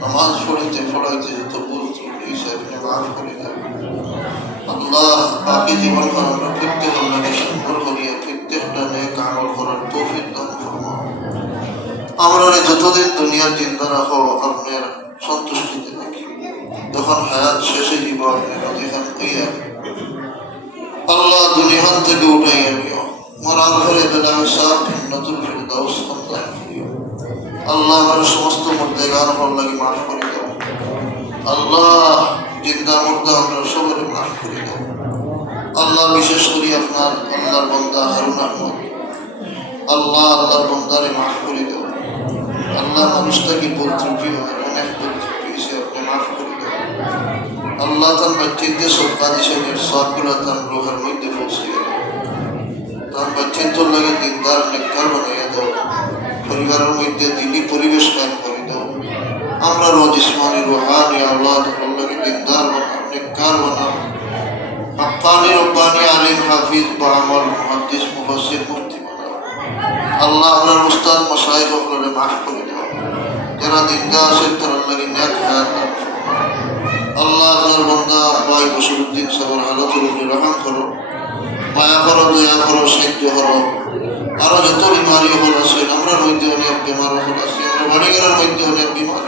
নামাজ পড়াইতে যত ভুল ত্রুটি আপনি মাফ করে দেন আল্লাহ। বাকি জীবন আমরা প্রত্যেক আল্লাহকে সুন্দর করিয়া প্রত্যেকটা নেক আমল করার তৌফিক দান ফরমাও। আমরা যতদিন দুনিয়ার চিন্তা রাখো আপনার সন্তুষ্টিতে থাকি, যখন হায়াত শেষে দিব আপনি যেখান হইয়া আল্লাহ দুনিয়ার থেকে উঠাইয়া নিও, মরার ঘরে বেলা সব নতুন ফিরদাউস সন্তান করিও। আল্লাহ আমার সমস্ত মুর্দেগান লাগে মাফ করে দাও আল্লাহ। জিন্দা মুর্দা আমরা সবারে মাফ করে দাও আল্লাহ। বিশেষ করে আপনার আল্লাহর বন্দা হারুন আহমদ আল্লাহ, আল্লাহর বন্দারে মাফ করে দাও আল্লাহ। মানুষটাকে ভুল ত্রুটি হয়, অনেক ভুল ত্রুটি হয়েছে, আপনি মাফ করে দাও আল্লাহ। তার বাচ্চিতে সবকা দিশানের সবগুলো তার রোহের মধ্যে পৌঁছে দাও, তার বাচ্চিন্তর লাগে দিনদার নেককার বানাইয়া দাও, পরিবারের মধ্যে দিনই পরিবেশ কায়েম করে দাও। আমরা জিসমানি রুহানি আওলাদ আল্লাহকে দিনদার বানাও, নেককার বানাও, হাক্কানি রব্বানি আলিম হাফিজ বা আমল মুহাদ্দিস মুফাসসির মুফতি বানাও আল্লাহ। আপনার উস্তাদ মাশায়েখ সকলকে মাফ করে দাও, যারা দিনদার আছেন তারা আল্লাহকে নেক হায়াত দান আল্লাহ। আপনার বান্দা ভাই বশিরউদ্দিন সাহেবের হালতের উপরে রহম করো, মায়া করো, দয়া করো, সাহায্য করো। আরো যত বিমারি হল আছে, আমরা মধ্যে অনেক বিমার হল আছে, আমরা বাড়িঘরের মধ্যে অনেক বিমার